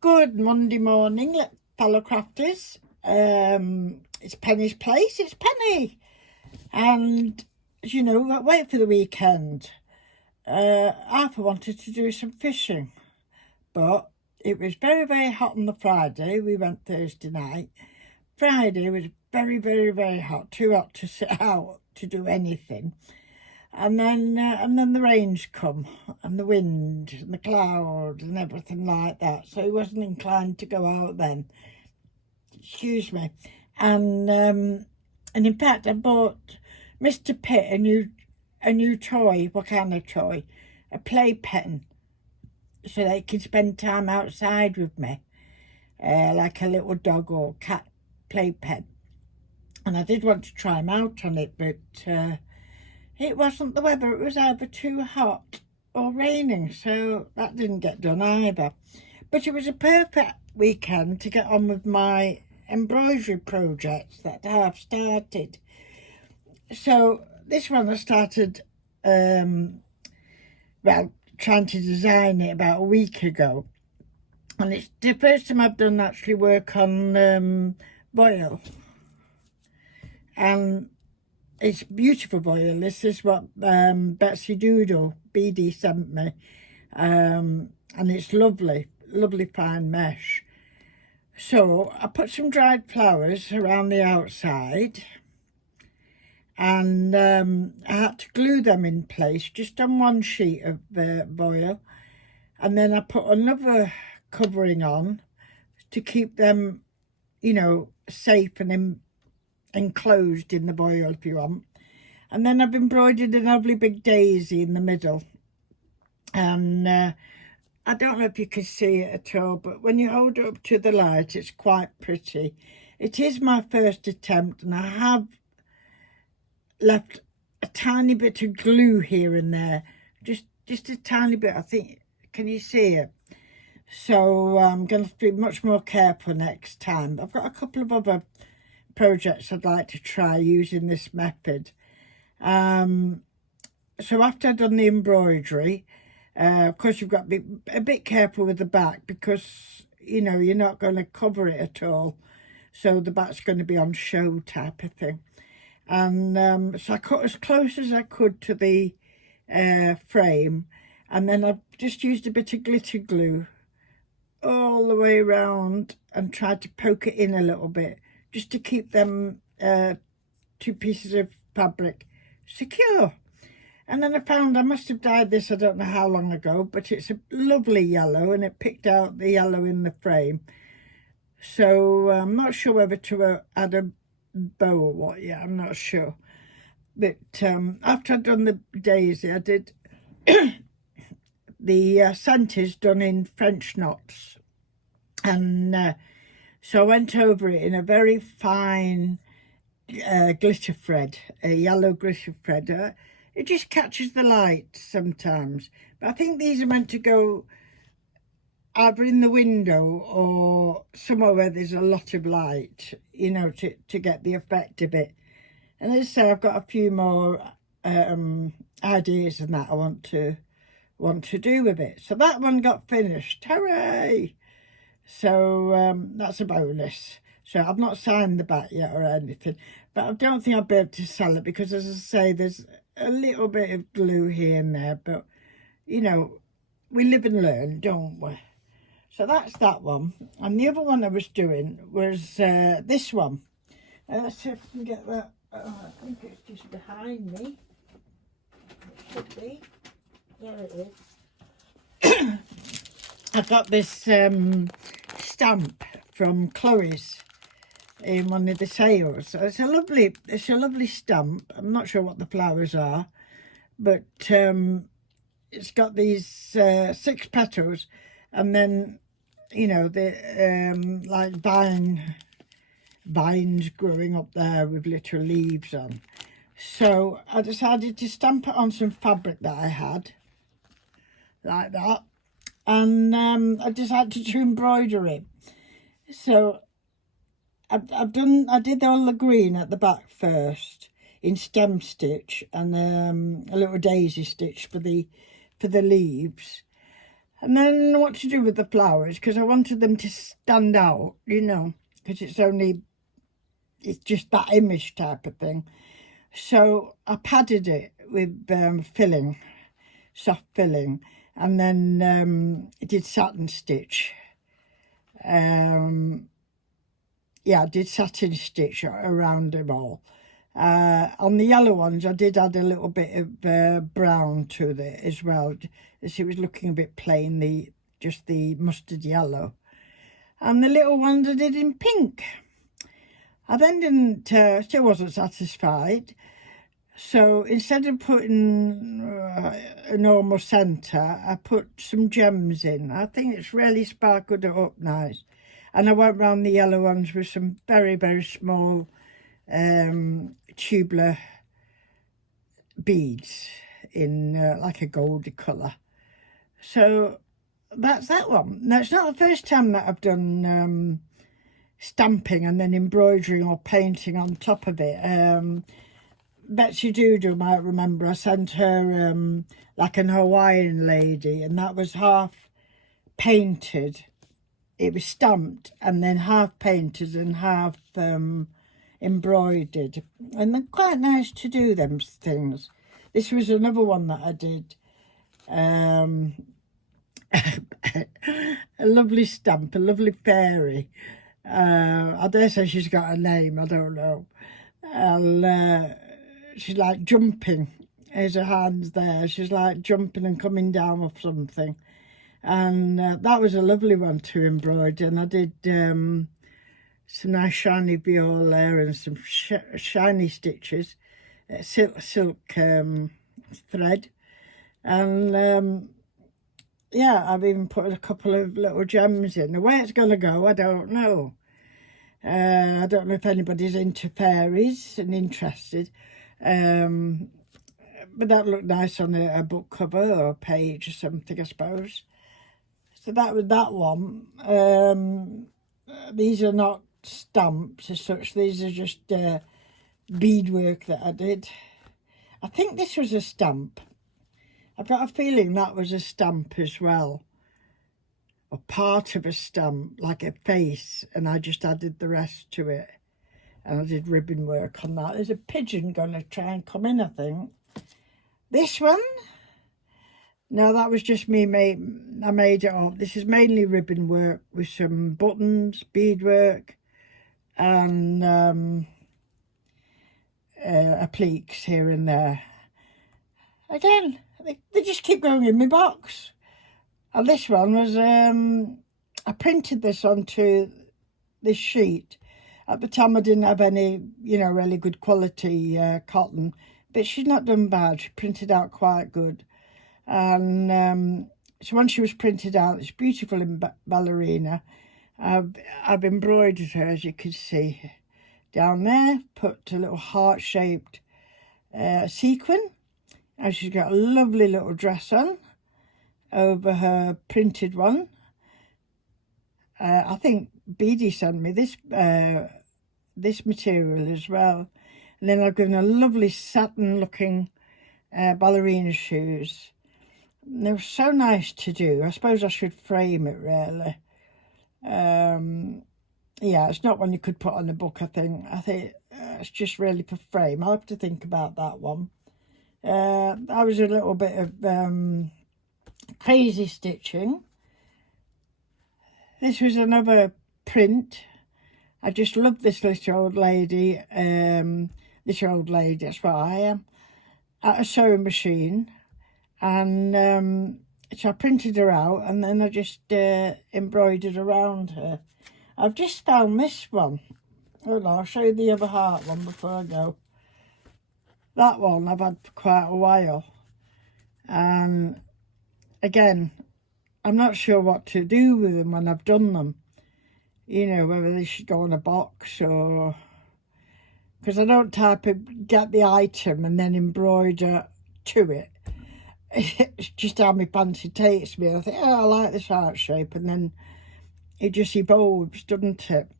Good Monday morning, fellow crafters. It's Penny's place. It's Penny, and you know, wait for the weekend. Arthur wanted to do some fishing, but it was very, very hot on the Friday. We went Thursday night. Friday was very, very, very hot. Too hot to sit out to do anything. And then the rains come, and the wind, and the clouds, and everything like that. So he wasn't inclined to go out then. Excuse me. And in fact, I bought Mr. Pitt a new toy. What kind of toy? A playpen, so they could spend time outside with me, like a little dog or cat playpen. And I did want to try him out on it, but it wasn't the weather. It was either too hot or raining, so that didn't get done either. But it was a perfect weekend to get on with my embroidery projects that I have started. So this one I started, trying to design it about a week ago. And it's the first time I've done actually work on voile. And it's beautiful voile. This is what Betsy Doodle, BD, sent me. And it's lovely, lovely fine mesh. So I put some dried flowers around the outside. And I had to glue them in place just on one sheet of voile. And then I put another covering on to keep them, you know, safe and enclosed in the voile, if you want. And then I've embroidered a lovely big daisy in the middle. And I don't know if you can see it at all, but when you hold it up to the light, it's quite pretty. It is my first attempt, and I have left a tiny bit of glue here and there, just a tiny bit, I think. Can you see it? So I'm going to be much more careful next time. I've got a couple of other projects I'd like to try using this method. So after I've done the embroidery, of course you've got to be a bit careful with the back, because you know you're not going to cover it at all, so the back's going to be on show type of thing. And so I cut as close as I could to the frame, and then I've just used a bit of glitter glue all the way around and tried to poke it in a little bit, just to keep them two pieces of fabric secure. And then I found I must have dyed this, I don't know how long ago, but it's a lovely yellow, and it picked out the yellow in the frame. So I'm not sure whether to add a bow or what yet, I'm not sure. But after I'd done the daisy, I did the centres done in French knots. And so I went over it in a very fine glitter thread, a yellow glitter thread. It just catches the light sometimes. But I think these are meant to go either in the window or somewhere where there's a lot of light, you know, to get the effect of it. And as I say, I've got a few more ideas and that I want to do with it. So that one got finished. Hooray! So that's a bonus. So I've not signed the back yet or anything, but I don't think I'll be able to sell it because, as I say, there's a little bit of glue here and there, but you know, we live and learn, don't we? So that's that one. And the other one I was doing was this one. Let's see if I can get that. I think it's just behind me. It should be. There it is. I've got this stamp from Chloe's in one of the sales. So it's a lovely stamp. I'm not sure what the flowers are, but it's got these 6 petals, and then you know the like vines growing up there with little leaves on. So I decided to stamp it on some fabric that I had, like that, and I decided to embroider it. So I did all the green at the back first in stem stitch, and a little daisy stitch for the leaves. And then what to do with the flowers, because I wanted them to stand out, you know, because it's just that image type of thing. So I padded it with filling, soft filling, and then did satin stitch. Yeah, I did satin stitch around them all. On the yellow ones, I did add a little bit of brown to it as well, as it was looking a bit plain, just the mustard yellow. And the little ones I did in pink. I then still wasn't satisfied. So instead of putting a normal centre, I put some gems in. I think it's really sparkled it up nice. And I went round the yellow ones with some very, very small tubular beads in like a goldy colour. So that's that one. Now, it's not the first time that I've done stamping and then embroidering or painting on top of it. Betsy Doodle might remember I sent her like an Hawaiian lady, and that was half painted. It was stamped and then half painted and half embroidered, and they're quite nice to do them things. This was another one that I did. A lovely stamp, a lovely fairy. I dare say she's got a name, I don't know. She's like jumping. There's her hands there. She's like jumping and coming down off something. And that was a lovely one to embroider. And I did some nice shiny viol there and some shiny stitches, silk thread. And yeah, I've even put a couple of little gems in. The way it's going to go, I don't know. I don't know if anybody's into fairies and interested. But that looked nice on a book cover or a page or something, I suppose. So that was that one. These are not stamps as such. These are just beadwork that I did. I think this was a stamp. I've got a feeling that was a stamp as well. Or part of a stamp, like a face. And I just added the rest to it. And I did ribbon work on that. There's a pigeon going to try and come in, I think. This one, no, that was just me. I made it up. This is mainly ribbon work with some buttons, beadwork, and appliques here and there. Again, they just keep going in my box. And this one was, I printed this onto this sheet. At the time, I didn't have any, you know, really good quality cotton. But she's not done bad. She printed out quite good. And so when she was printed out, it's beautiful in ballerina. I've embroidered her, as you can see. Down there, put a little heart-shaped sequin. And she's got a lovely little dress on over her printed one. I think Beadie sent me this material as well. And then I've given a lovely satin-looking ballerina shoes. And they were so nice to do. I suppose I should frame it, really. Yeah, it's not one you could put on a book, I think. I think it's just really for frame. I'll have to think about that one. That was a little bit of crazy stitching. This was another print. I just love this little old lady. Little old lady, that's what I am. At a sewing machine. And so I printed her out and then I just embroidered around her. I've just found this one. Hold on, I'll show you the other heart one before I go. That one I've had for quite a while. And again, I'm not sure what to do with them when I've done them. You know, whether they should go in a box or... Because I don't get the item and then embroider to it. It's just how my fancy takes me. I think, oh, I like this heart shape. And then it just evolves, doesn't it?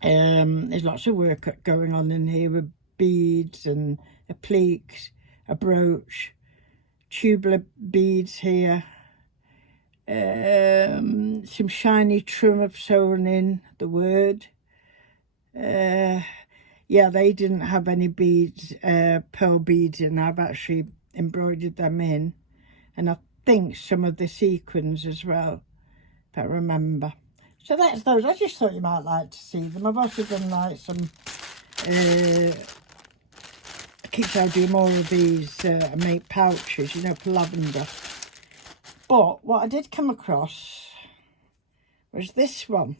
There's lots of work going on in here with beads and appliques, a brooch, tubular beads here, some shiny trim I've sewn in, the word. Yeah, they didn't have any beads, pearl beads, and I've actually embroidered them in. And I think some of the sequins as well, if I remember. So that's those. I just thought you might like to see them. I've also done like some, I keep trying to do more of these, make pouches, you know, for lavender. But what I did come across was this one.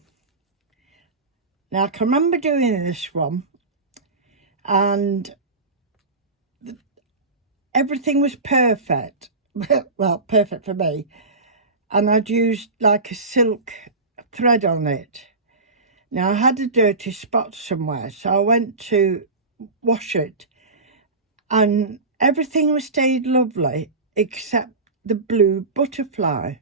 Now I can remember doing this one, and everything was perfect. Well, perfect for me. And I'd used like a silk thread on it. Now I had a dirty spot somewhere, so I went to wash it, and everything was stayed lovely except the blue butterfly.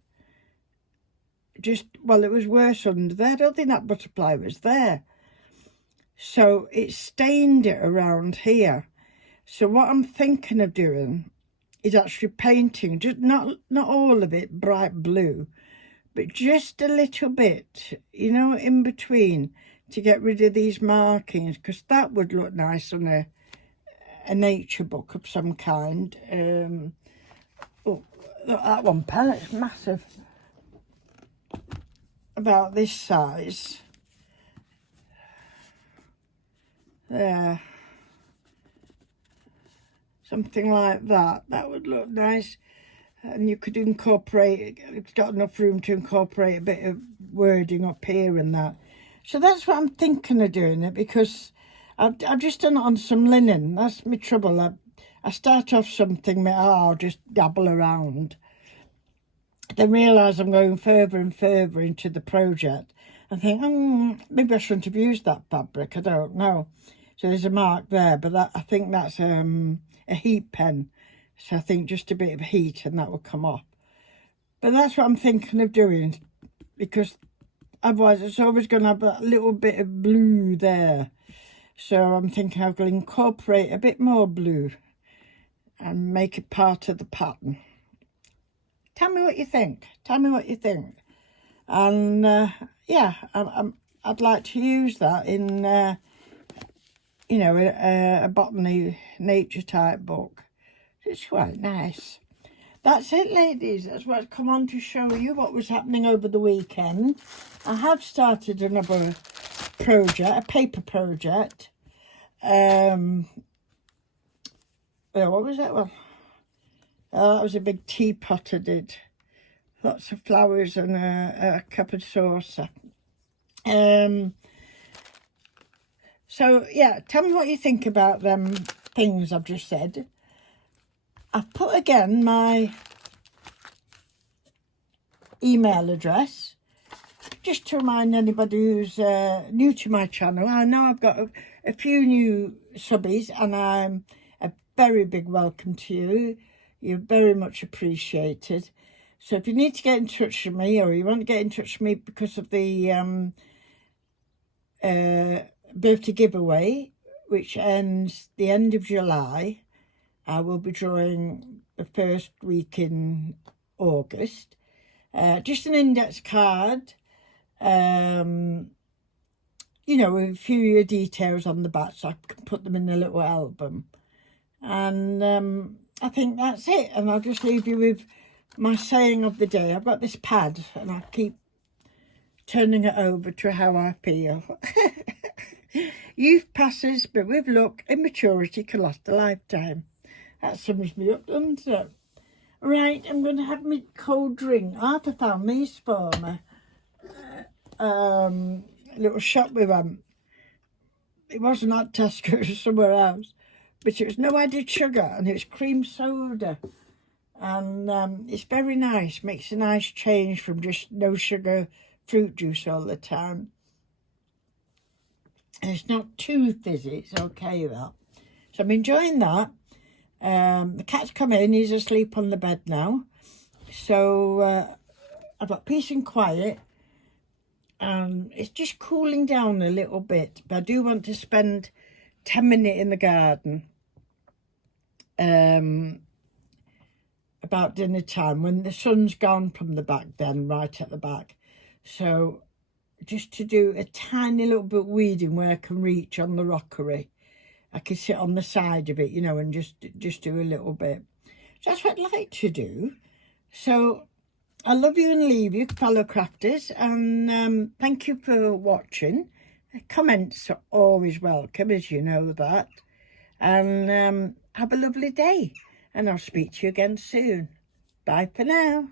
Just, well, it was worse under there. I don't think that butterfly was there. So it stained it around here. So what I'm thinking of doing is actually painting, just not all of it bright blue, but just a little bit, you know, in between, to get rid of these markings, because that would look nice on a nature book of some kind. Oh, look, that one pen, it's massive. About this size. There. Something like that. That would look nice. And you could incorporate, it's got enough room to incorporate a bit of wording up here and that. So that's what I'm thinking of doing it, because I've just done it on some linen. That's my trouble. I start off something, I'll just dabble around. Then realise I'm going further and further into the project and think, maybe I shouldn't have used that fabric. I don't know. So there's a mark there, but I think that's a heat pen. So I think just a bit of heat and that will come off. But that's what I'm thinking of doing, because otherwise it's always going to have a little bit of blue there. So I'm thinking I'm going to incorporate a bit more blue and make it part of the pattern. Tell me what you think. Tell me what you think. And yeah, I'd like to use that in, you know, a botany nature type book. It's quite nice. That's it, ladies. That's what I've come on to show you what was happening over the weekend. I have started another project, a paper project. What was that one? Oh, that was a big teapot I did. Lots of flowers and a cup of saucer. So, yeah, tell me what you think about them things I've just said. I've put again my email address, just to remind anybody who's new to my channel. I know I've got a few new subbies, and I'm a very big welcome to you. You're very much appreciated. So if you need to get in touch with me, or you want to get in touch with me because of the birthday giveaway, which ends the end of July, I will be drawing the first week in August. Just an index card, you know, with a few details on the back, so I can put them in a little album. And I think that's it. And I'll just leave you with my saying of the day. I've got this pad, and I keep turning it over to how I feel. Youth passes, but with luck, immaturity can last a lifetime. That sums me up, doesn't it? Right, I'm going to have my cold drink. Arthur found these for me. A little shop we went. It wasn't at Tesco, it was somewhere else. But it was no added sugar, and it was cream soda. And it's very nice. Makes a nice change from just no sugar fruit juice all the time. And it's not too fizzy. It's okay, that. So I'm enjoying that. The cat's come in. He's asleep on the bed now. So I've got peace and quiet. It's just cooling down a little bit. But I do want to spend 10 minutes in the garden. About about dinner time when the sun's gone from the back, then right at the back. So just to do a tiny little bit of weeding where I can reach on the rockery. I can sit on the side of it, you know, and just do a little bit. So that's what I'd like to do. So I love you and leave you, fellow crafters, and thank you for watching. Comments are always welcome, as you know that. And have a lovely day, and I'll speak to you again soon. Bye for now.